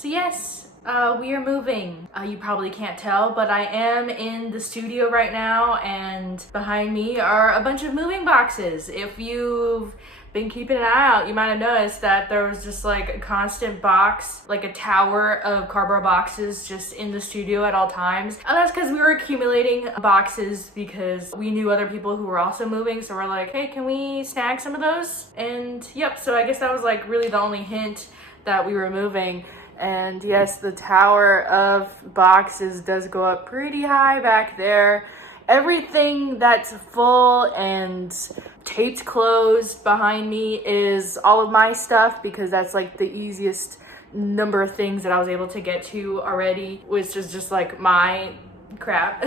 So yes, we are moving. You probably can't tell, but I am in the studio right now, and behind me are a bunch of moving boxes. If you've been keeping an eye out, you might have noticed that there was just like a constant box, like a tower of cardboard boxes just in the studio at all times. And that's because we were accumulating boxes because we knew other people who were also moving. So we're like, hey, can we snag some of those? And yep, so I guess that was like really the only hint that we were moving. And yes, the tower of boxes does go up pretty high back there. Everything that's full and taped closed behind me is all of my stuff, because that's like the easiest number of things that I was able to get to already, which is just like my crap,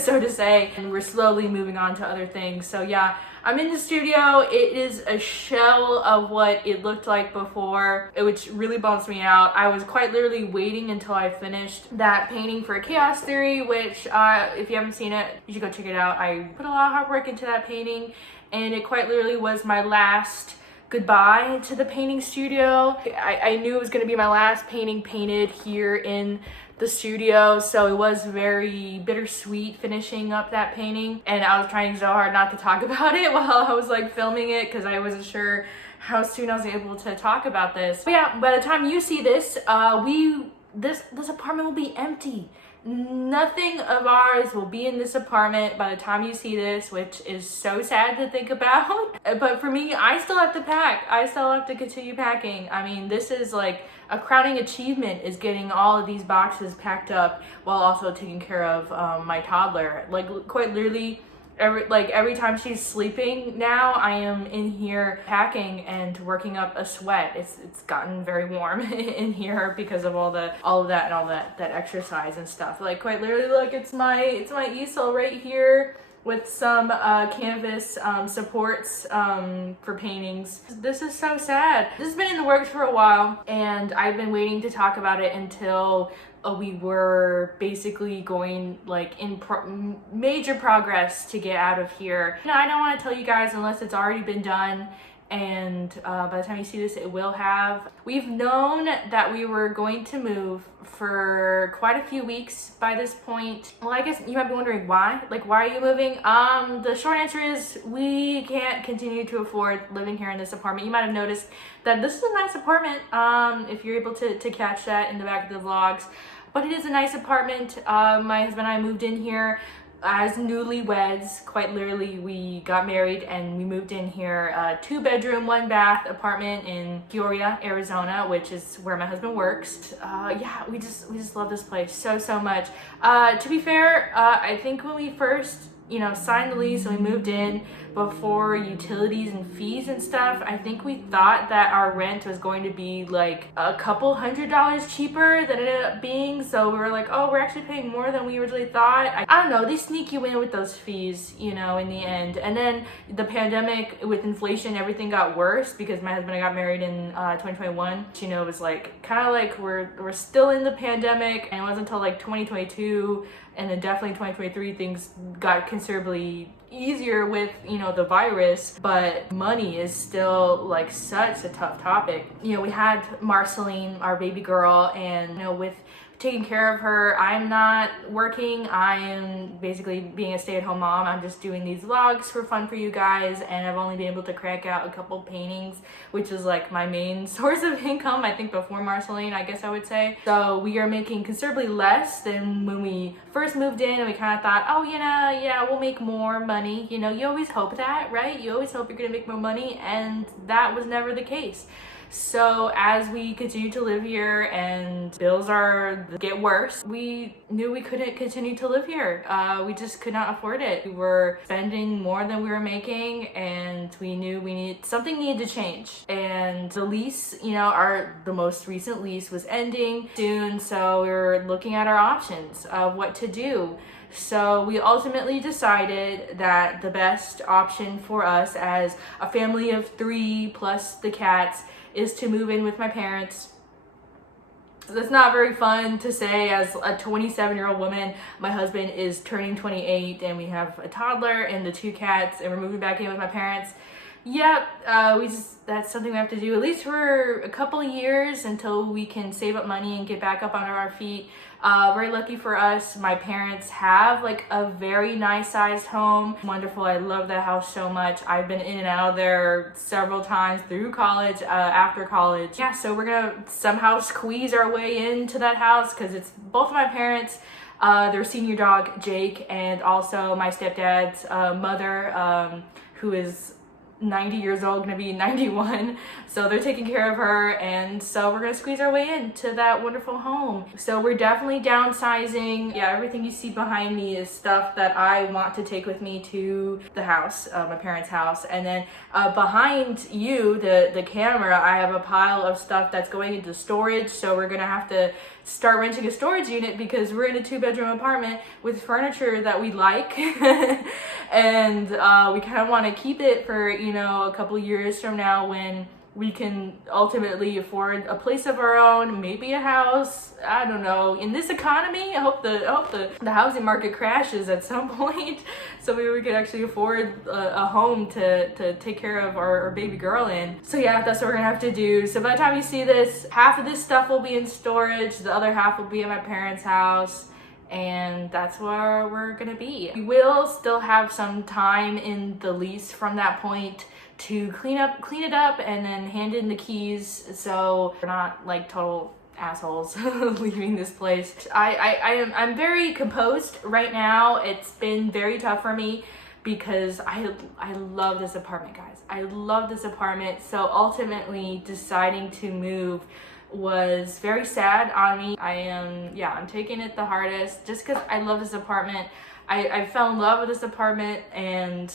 so to say. And we're slowly moving on to other things. So yeah, I'm in the studio. It is a shell of what it looked like before, which really bums me out. I was quite literally waiting until I finished that painting for Chaos Theory, which if you haven't seen it, you should go check it out. I put a lot of hard work into that painting, and it quite literally was my last goodbye to the painting studio. I knew it was going to be my last painting painted here in the studio, so it was very bittersweet finishing up that painting, and I was trying so hard not to talk about it while I was like filming it, because I wasn't sure how soon I was able to talk about this. But yeah, by the time you see this, this apartment will be empty. Nothing of ours will be in this apartment by the time you see this, which is so sad to think about. But for me, I still have to pack. I still have to continue packing. I mean, this is like a crowning achievement, is getting all of these boxes packed up while also taking care of my toddler. Like quite literally, every time she's sleeping now, I am in here packing and working up a sweat. It's gotten very warm in here because of all of that exercise and stuff. Like quite literally, look, it's my easel right here with some canvas supports for paintings. This is so sad. This has been in the works for a while, and I've been waiting to talk about it until we were basically going like in major progress to get out of here. No, I don't want to tell you guys unless it's already been done, and by the time you see this, it will have. We've known that we were going to move for quite a few weeks by this point. Well, I guess you might be wondering why. Like, why are you moving? The short answer is we can't continue to afford living here in this apartment. You might have noticed that this is a nice apartment, if you're able to catch that in the back of the vlogs. But it is a nice apartment. My husband and I moved in here as newlyweds. Quite literally, we got married and we moved in here. A 2-bedroom, 1-bath apartment in Peoria, Arizona, which is where my husband works. Yeah, we just love this place so much. To be fair, I think when we first signed the lease and we moved in, before utilities and fees and stuff, I think we thought that our rent was going to be like a couple $100 cheaper than it ended up being. So we were like, oh, we're actually paying more than we originally thought. I don't know, they sneak you in with those fees, in the end. And then the pandemic, with inflation, everything got worse, because my husband and I got married in 2021. It was like kind of like we're still in the pandemic, and it wasn't until like 2022 and then definitely 2023 things got considerably easier with the virus, but money is still like such a tough topic. We had Marceline, our baby girl, and with taking care of her, I'm not working. I am basically being a stay-at-home mom. I'm just doing these vlogs for fun for you guys, and I've only been able to crank out a couple paintings, which is like my main source of income, I think, before Marceline, I guess I would say. So we are making considerably less than when we first moved in, and we kind of thought, oh, yeah, we'll make more money. You always hope that, right? You always hope you're gonna make more money, and that was never the case. So as we continue to live here and bills get worse, we knew we couldn't continue to live here. We just could not afford it. We were spending more than we were making, and we knew something needed to change. And the lease, the most recent lease was ending soon, so we were looking at our options of what to do. So we ultimately decided that the best option for us as a family of 3 plus the cats is to move in with my parents. That's not very fun to say as a 27-year-old woman. My husband is turning 28, and we have a toddler and the 2 cats, and we're moving back in with my parents. Yep, that's something we have to do at least for a couple of years until we can save up money and get back up on our feet. Very lucky for us, my parents have like a very nice sized home. Wonderful, I love that house so much. I've been in and out of there several times through college, after college. Yeah, so we're gonna somehow squeeze our way into that house because it's both of my parents, their senior dog, Jake, and also my stepdad's mother, who is 90 years old, gonna be 91, so they're taking care of her, and so we're gonna squeeze our way into that wonderful home. So we're definitely downsizing. Yeah, everything you see behind me is stuff that I want to take with me to the house, my parents' house. And then behind you, the camera, I have a pile of stuff that's going into storage, so we're gonna have to start renting a storage unit because we're in a 2-bedroom apartment with furniture that we like and we kind of want to keep it for, you know, a couple years from now when we can ultimately afford a place of our own, maybe a house. I don't know. In this economy, I hope the housing market crashes at some point, so maybe we could actually afford a home to take care of our baby girl in. So yeah, that's what we're gonna have to do. So by the time you see this, half of this stuff will be in storage, the other half will be at my parents' house, and that's where we're gonna be. We will still have some time in the lease from that point to clean it up and then hand in the keys, so we're not like total assholes leaving this place. I'm very composed right now. It's been very tough for me because I love this apartment, guys. I love this apartment. So ultimately deciding to move was very sad on me. I'm taking it the hardest just because I love this apartment. I fell in love with this apartment, and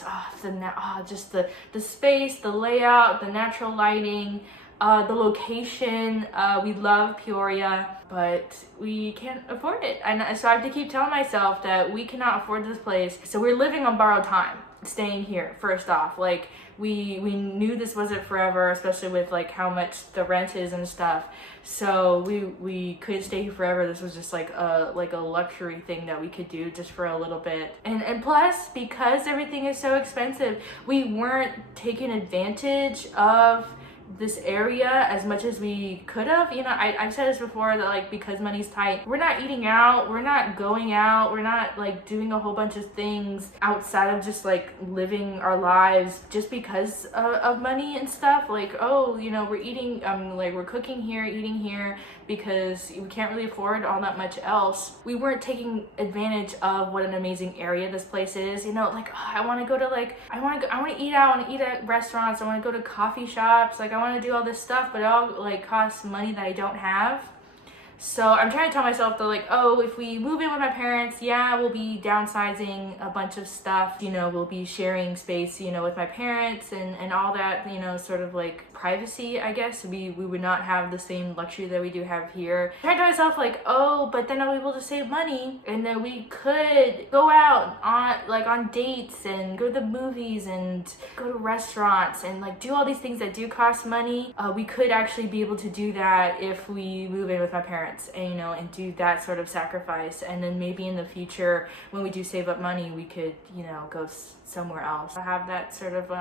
just the space, the layout, the natural lighting, the location. We love Peoria, but we can't afford it. And so I have to keep telling myself that we cannot afford this place. So we're living on borrowed time, staying here, first off. Like, we knew this wasn't forever, especially with like how much the rent is and stuff. So we couldn't stay here forever. This was just like a luxury thing that we could do just for a little bit. And plus, because everything is so expensive, we weren't taking advantage of this area as much as we could have. You know, I've said this before, that like, because money's tight, we're not eating out, we're not going out, we're not like doing a whole bunch of things outside of just like living our lives just because of money and stuff. Like, oh, you know, we're eating, like we're cooking here, eating here because we can't really afford all that much else. We weren't taking advantage of what an amazing area this place is. You know, like, oh, I want to go to like, I want to eat out, I want to eat at restaurants, I want to go to coffee shops, like I want to do all this stuff, but it all like costs money that I don't have. So I'm trying to tell myself that like, oh, if we move in with my parents, yeah, we'll be downsizing a bunch of stuff, you know, we'll be sharing space, you know, with my parents and all that, you know, sort of like privacy, I guess. We would not have the same luxury that we do have here. I tried to myself like, oh, but then I'll be able to save money, and then we could go out on dates and go to the movies and go to restaurants and like do all these things that do cost money. We could actually be able to do that if we move in with my parents, and you know, and do that sort of sacrifice, and then maybe in the future when we do save up money, we could, you know, go somewhere else. I have that sort of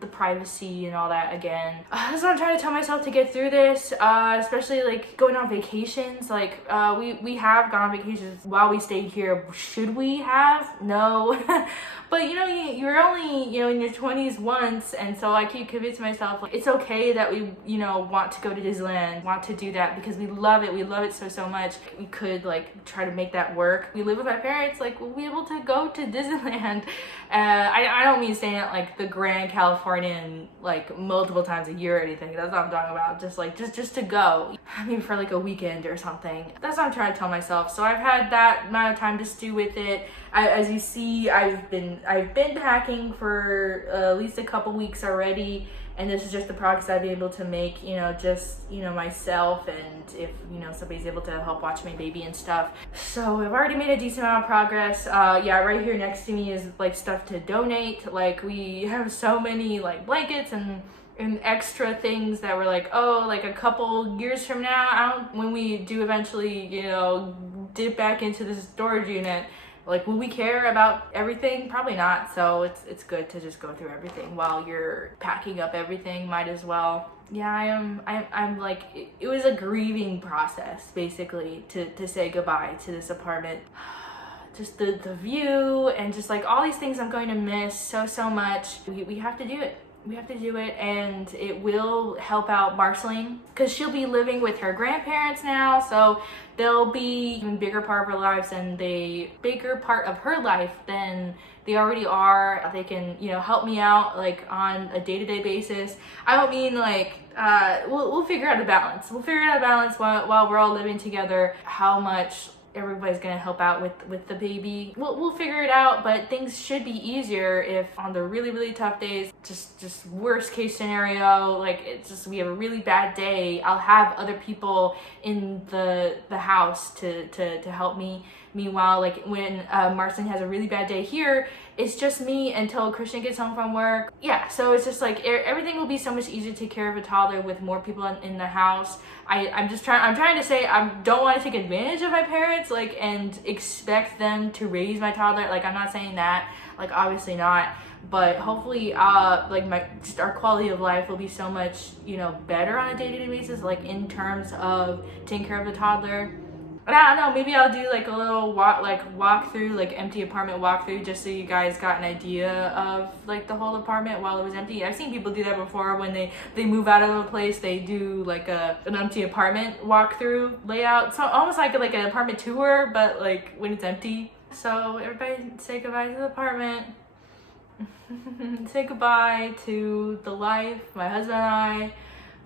the privacy and all that again. That's what I'm trying to tell myself to get through this, especially like going on vacations. Like we have gone on vacations while we stayed here. Should we have? No. But you know, you're only, you know, in your 20s once, and so I keep convincing myself like, it's okay that we, you know, want to go to Disneyland, want to do that because we love it so much. We could like try to make that work. We live with my parents, like we'll be able to go to Disneyland. I don't mean staying at like the Grand Californian like multiple times a year or anything. That's what I'm talking about. Just like just to go, I mean, for like a weekend or something. That's what I'm trying to tell myself. So I've had that amount of time to stew with it. As you see, I've been packing for at least a couple weeks already, and this is just the progress I've been able to make, you know, just, you know, myself, and if, you know, somebody's able to help watch my baby and stuff. So I've already made a decent amount of progress. Yeah, right here next to me is like stuff to donate. Like we have so many like blankets and extra things that were like, oh, like a couple years from now, when we do eventually, you know, dip back into this storage unit, Like, will we care about everything? Probably not. So it's good to just go through everything while you're packing up everything. Might as well. Yeah, I'm like, it was a grieving process, basically, to say goodbye to this apartment. Just the view and just like all these things I'm going to miss so much. We have to do it. We have to do it, and it will help out Marceline because she'll be living with her grandparents now, so they'll be even bigger part of her lives and bigger part of her life than they already are. They can, you know, help me out like on a day-to-day basis. I don't mean like we'll figure out a balance. We'll figure out a balance while we're all living together. How much everybody's gonna help out with the baby. We'll figure it out, but things should be easier if on the really tough days, just worst case scenario, like it's just we have a really bad day, I'll have other people in the house to help me. Meanwhile, like when Marceline has a really bad day here, it's just me until Christian gets home from work. Yeah, so it's just like everything will be so much easier to take care of a toddler with more people in the house. I'm trying to say I don't want to take advantage of my parents, like, and expect them to raise my toddler. Like, I'm not saying that, like, obviously not, but hopefully like just our quality of life will be so much, you know, better on a day-to-day basis, like in terms of taking care of the toddler. But I don't know, maybe I'll do like a little walk through, like empty apartment walkthrough, just so you guys got an idea of like the whole apartment while it was empty. I've seen people do that before when they move out of a place, they do like an empty apartment walkthrough layout. So almost like an apartment tour, but like when it's empty. So everybody say goodbye to the apartment. Say goodbye to the life my husband and I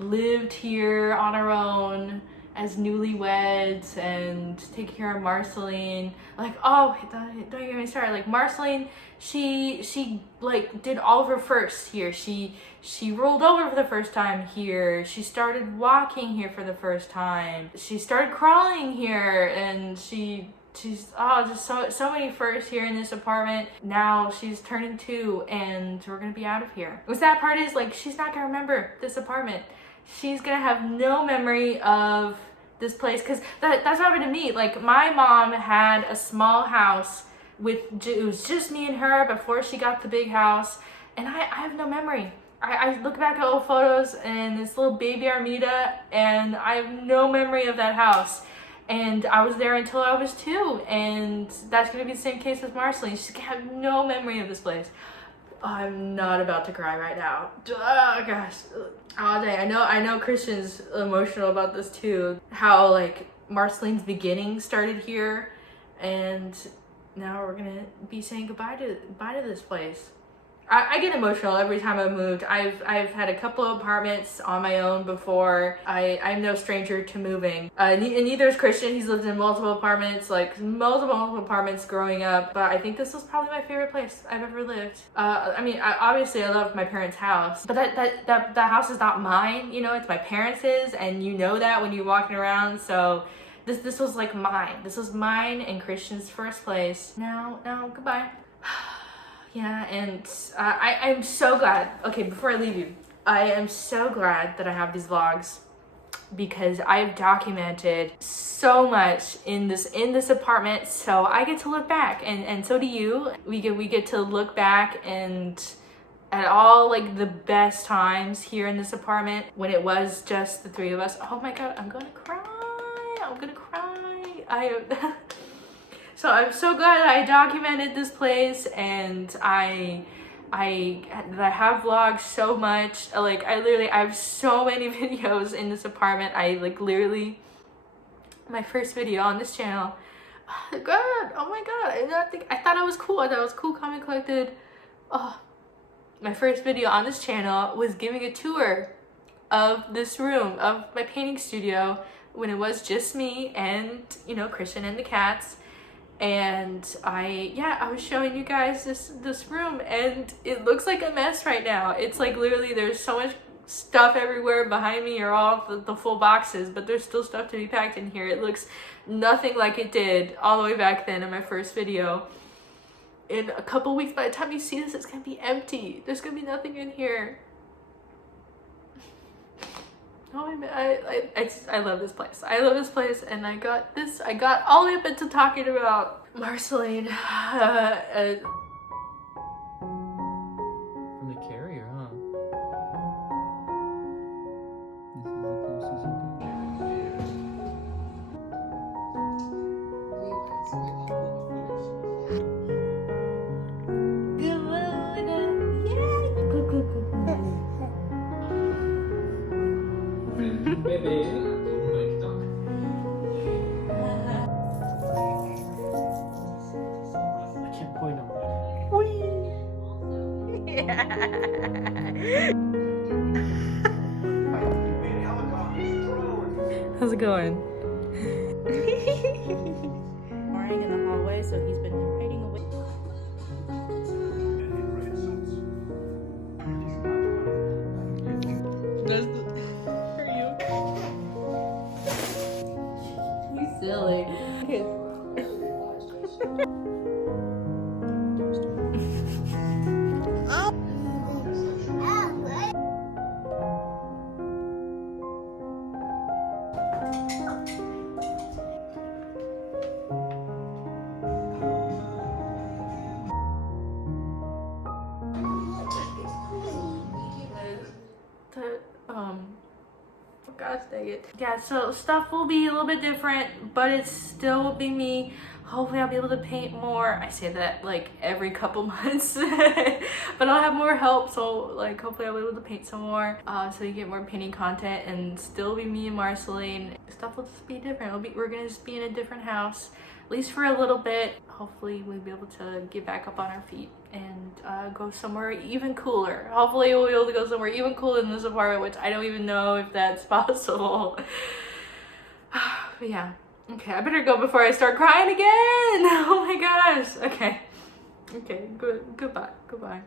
lived here on our own as newlyweds, and take care of Marceline. Like, oh, don't get me started. Like Marceline, she like did all of her firsts here. She rolled over for the first time here. She started walking here for the first time. She started crawling here, and she's just so many firsts here in this apartment. Now she's turning 2 and we're gonna be out of here. The sad part is, like, she's not gonna remember this apartment. She's gonna have no memory of this place, because that's what happened to me. Like, my mom had a small house it was just me and her before she got the big house, and I have no memory. I look back at old photos and this little baby Armida, and I have no memory of that house. And I was there until I was 2, and that's gonna be the same case with Marceline. She's gonna have no memory of this place. I'm not about to cry right now. Oh gosh. Oh dang. I know Christian's emotional about this too. How like Marceline's beginning started here, and now we're gonna be saying goodbye to this place. I get emotional every time I've moved. I've had a couple of apartments on my own before. I'm no stranger to moving. And neither is Christian. He's lived in multiple apartments, like multiple apartments growing up. But I think this was probably my favorite place I've ever lived. I mean, obviously I love my parents' house, but that house is not mine. You know, it's my parents', and you know that when you're walking around. So this was like mine. This was mine and Christian's first place. Now goodbye. Yeah, and I'm so glad. Okay, before I leave you, I am so glad that I have these vlogs, because I've documented so much in this apartment, so I get to look back, and so do you. We get to look back and at all like the best times here in this apartment when it was just the 3 of us. Oh my god, I'm gonna cry. So I'm so glad I documented this place, and I have vlogged so much. Like, I have so many videos in this apartment. I like literally, my first video on this channel, oh my god, I thought I was cool. I thought I was cool, calm and collected. Oh, my first video on this channel was giving a tour of this room, of my painting studio, when it was just me and, you know, Christian and the cats. And I was showing you guys this room, and it looks like a mess right now. It's like literally there's so much stuff everywhere. Behind me are all the full boxes, but there's still stuff to be packed in here. It looks nothing like it did all the way back then in my first video. In a couple weeks, by the time you see this, it's gonna be empty. There's gonna be nothing in here. Oh, I love this place. I love this place, and I got all the way up into talking about Marceline, From the carrier, huh? This is the closest you good. Yay! Good, good, good, good. Baby. I can't point him. How's it going? Morning in the hallway, so he's been hiding away. Are you? You silly. Gosh dang it. Yeah, so stuff will be a little bit different, but it still will be me. Hopefully I'll be able to paint more. I say that like every couple months, but I'll have more help. So like hopefully I'll be able to paint some more, so you get more painting content and still be me and Marceline. Stuff will just be different. We're gonna just be in a different house, at least for a little bit. Hopefully we'll be able to get back up on our feet and go somewhere even cooler. Hopefully we'll be able to go somewhere even cooler than this apartment, which I don't even know if that's possible. But yeah, okay, I better go before I start crying again. Oh my gosh. Okay, goodbye.